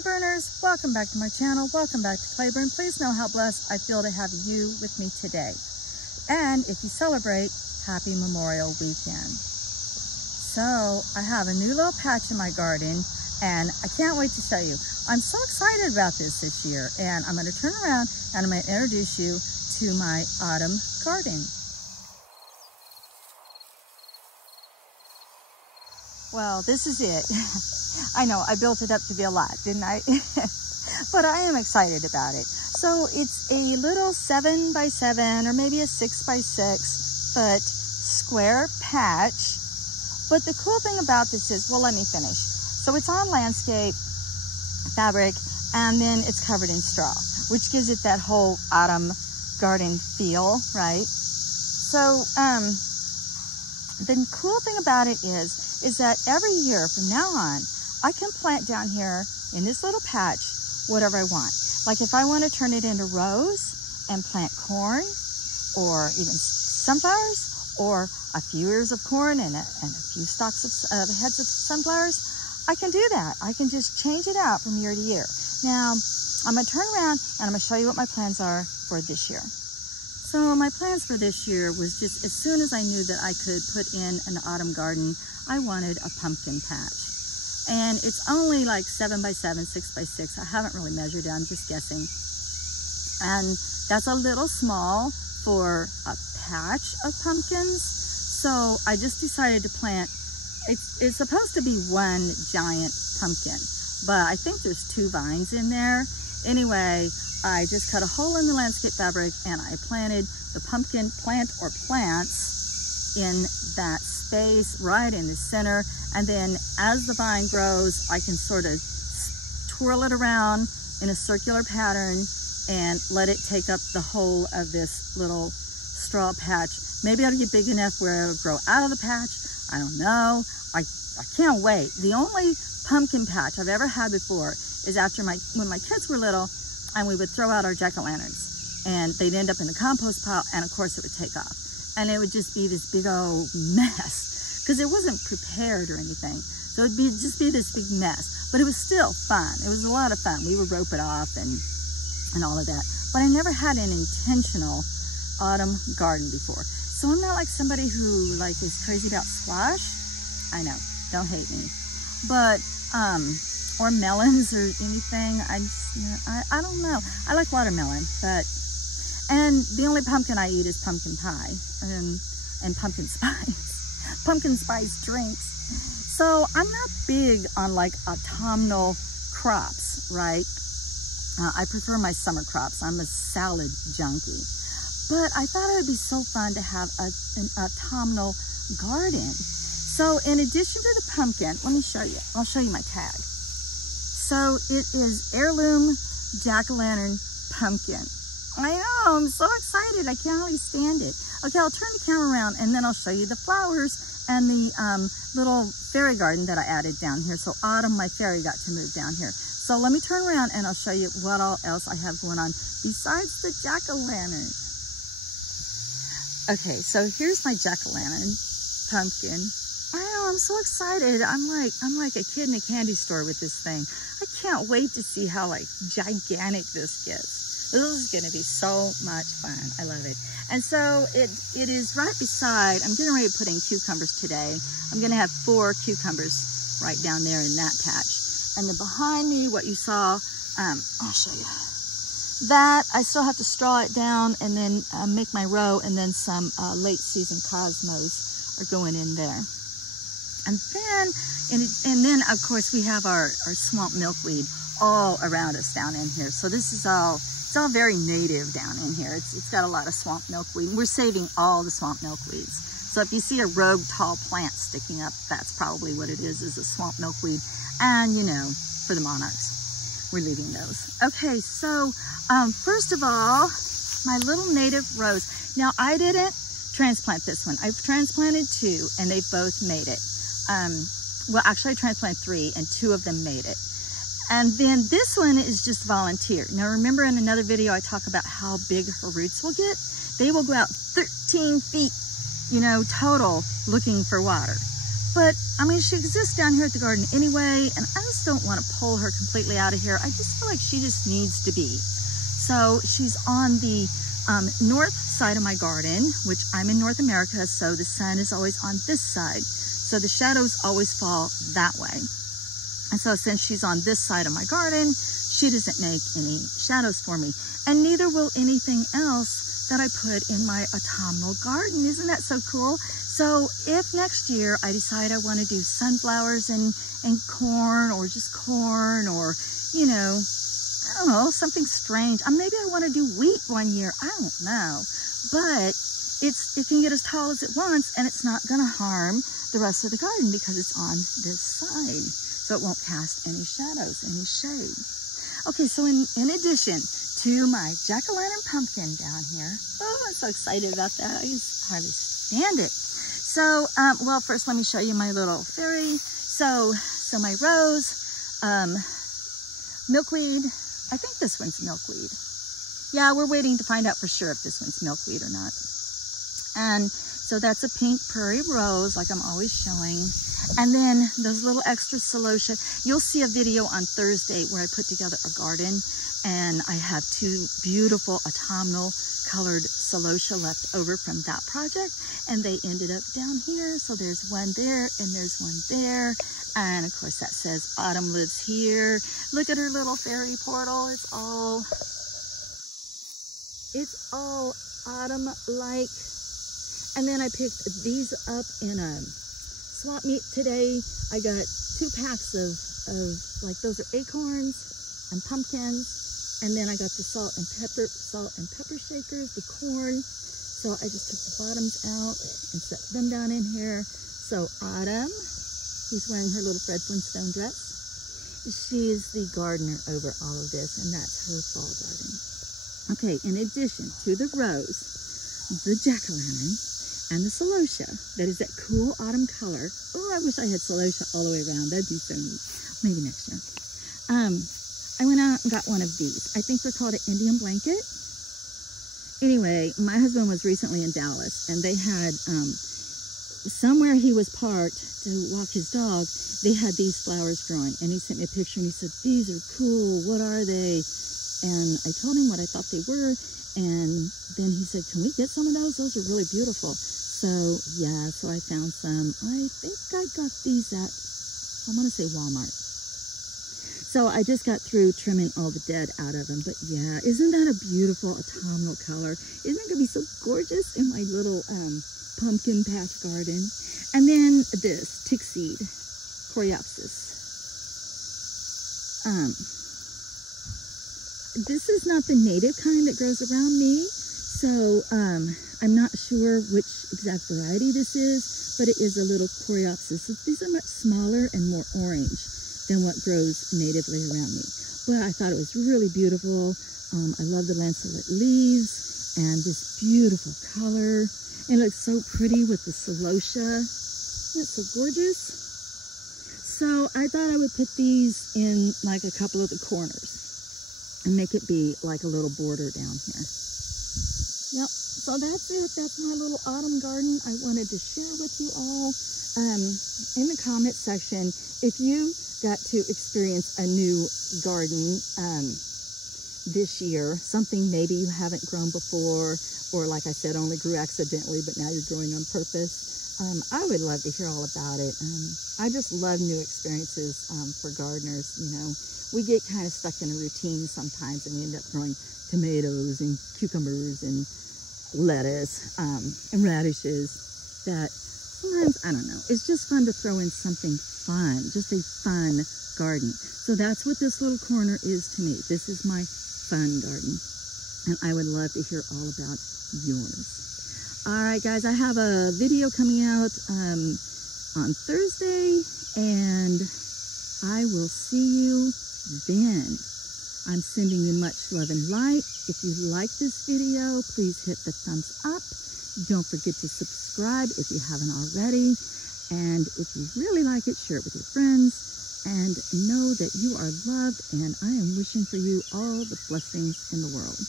Clayburners, welcome back to my channel. Welcome back to Clayburn. Please know how blessed I feel to have you with me today. And if you celebrate, happy Memorial Weekend. So I have a new little patch in my garden and I can't wait to show you. I'm so excited about this year, and I'm going to turn around and I'm going to introduce you to my autumn garden. Well, this is it. I know I built it up to be a lot, didn't I? But I am excited about it. So it's a little 7 by 7 or maybe a 6 by 6 foot square patch. But the cool thing about this is, well, let me finish. So it's on landscape fabric, and then it's covered in straw, which gives it that whole autumn garden feel, right? So the cool thing about it is that every year from now on, I can plant down here in this little patch whatever I want. Like if I want to turn it into rows and plant corn or even sunflowers or a few ears of corn and a few stalks of heads of sunflowers, I can do that. I can just change it out from year to year. Now, I'm going to turn around and I'm going to show you what my plans are for this year. So my plans for this year was just as soon as I knew that I could put in an autumn garden, I wanted a pumpkin patch. And it's only like 7 by 7, 6 by 6. I haven't really measured it, I'm just guessing. And that's a little small for a patch of pumpkins. So I just decided to plant, it's supposed to be one giant pumpkin, but I think there's 2 vines in there. Anyway, I just cut a hole in the landscape fabric and I planted the pumpkin plant or plants in that space right in the center. And then as the vine grows, I can sort of twirl it around in a circular pattern and let it take up the whole of this little straw patch. Maybe it'll get big enough where it'll grow out of the patch. I don't know. I can't wait. The only pumpkin patch I've ever had before is after when my kids were little and we would throw out our jack-o'-lanterns and they'd end up in the compost pile and of course it would take off. And it would just be this big old mess because it wasn't prepared or anything. So it'd just be this big mess, but it was still fun. It was a lot of fun. We would rope it off and all of that. But I never had an intentional autumn garden before. So I'm not like somebody who is crazy about squash. I know, don't hate me. But, or melons or anything. I don't know. I like watermelon, and the only pumpkin I eat is pumpkin pie and pumpkin spice, pumpkin spice drinks. So I'm not big on like autumnal crops, right? I prefer my summer crops. I'm a salad junkie. But I thought it would be so fun to have an autumnal garden. So in addition to the pumpkin, let me show you. I'll show you my tag. So it is heirloom jack-o'-lantern pumpkin. I know, I'm so excited. I can't really stand it. Okay, I'll turn the camera around and then I'll show you the flowers and the little fairy garden that I added down here. So Autumn, my fairy, got to move down here. So let me turn around and I'll show you what all else I have going on besides the jack-o'-lantern. Okay, so here's my jack-o'-lantern pumpkin. I know, I'm so excited. I'm like a kid in a candy store with this thing. I can't wait to see how gigantic this gets. This is gonna be so much fun. I love it. And so it is right beside, I'm getting ready to put in cucumbers today. I'm gonna have 4 cucumbers right down there in that patch. And then behind me, what you saw, I'll show you. That, I still have to straw it down and then make my row, and then some late season cosmos are going in there. And then of course we have our swamp milkweed all around us down in here. So this is it's all very native down in here. It's got a lot of swamp milkweed. We're saving all the swamp milkweeds. So if you see a rogue tall plant sticking up, that's probably what it is a swamp milkweed. And for the monarchs, we're leaving those. Okay, so first of all, my little native rose. Now I didn't transplant this one. I've transplanted 2 and they've both made it. Well, actually I transplanted 3 and 2 of them made it. And then this one is just volunteer. Now remember in another video I talk about how big her roots will get? They will go out 13 feet, total looking for water. But I mean, she exists down here at the garden anyway, and I just don't want to pull her completely out of here. I just feel like she just needs to be. So she's on the north side of my garden, which I'm in North America, so the sun is always on this side. So the shadows always fall that way. And so since she's on this side of my garden, she doesn't make any shadows for me. And neither will anything else that I put in my autumnal garden. Isn't that so cool? So if next year I decide I want to do sunflowers and corn, or just corn, or, you know, I don't know, something strange. Maybe I want to do wheat one year. I don't know. But it can get as tall as it wants, and it's not going to harm the rest of the garden because it's on this side. So it won't cast any shadows, any shade. Okay, so in addition to my jack-o'-lantern pumpkin down here, oh, I'm so excited about that. I just hardly stand it. So, well, first let me show you my little fairy. So my rose, milkweed. I think this one's milkweed. Yeah, we're waiting to find out for sure if this one's milkweed or not. And so that's a pink prairie rose, like I'm always showing. And then those little extra celosia. You'll see a video on Thursday where I put together a garden, and I have 2 beautiful autumnal colored celosia left over from that project, and they ended up down here. So there's one there and there's one there, and of course that says autumn lives here. Look at her little fairy portal. It's all autumn like. And then I picked these up in a swap meet today. I got 2 packs of like, those are acorns and pumpkins. And then I got the salt and pepper shakers, the corn. So I just took the bottoms out and set them down in here. So Autumn, who's wearing her little Fred Flintstone dress, she's the gardener over all of this, and that's her fall garden. Okay, in addition to the rose, the jack-o'-lantern, and the celosia, that is that cool autumn color. Oh, I wish I had celosia all the way around. That'd be so neat. Maybe next year. I went out and got one of these. I think they're called an Indian blanket. Anyway, my husband was recently in Dallas, and they had, somewhere he was parked to walk his dog, they had these flowers growing. And he sent me a picture, and he said, "These are cool. What are they?" And I told him what I thought they were. And then he said, "Can we get some of those? Those are really beautiful." So yeah, so I found some. I think I got these at, I want to say Walmart. So I just got through trimming all the dead out of them. But yeah, isn't that a beautiful autumnal color? Isn't it going to be so gorgeous in my little pumpkin patch garden? And then this tick seed, coreopsis. This is not the native kind that grows around me. So I'm not sure which exact variety this is, but it is a little coreopsis. So these are much smaller and more orange than what grows natively around me. But I thought it was really beautiful. I love the lanceolate leaves and this beautiful color. And it looks so pretty with the celosia. Isn't it so gorgeous? So I thought I would put these in like a couple of the corners and make it be like a little border down here. Yep, so that's it. That's my little autumn garden I wanted to share with you all. In the comment section, if you got to experience a new garden this year, something maybe you haven't grown before, or like I said, only grew accidentally, but now you're growing on purpose, I would love to hear all about it. I just love new experiences for gardeners. You know, we get kind of stuck in a routine sometimes, and we end up growing tomatoes and cucumbers and lettuce and radishes that sometimes, I don't know, it's just fun to throw in something fun, just a fun garden. So that's what this little corner is to me. This is my fun garden, and I would love to hear all about yours. All right, guys, I have a video coming out on Thursday, and I will see you then. I'm sending you much love and light. If you like this video, please hit the thumbs up. Don't forget to subscribe if you haven't already. And if you really like it, share it with your friends. And know that you are loved, and I am wishing for you all the blessings in the world.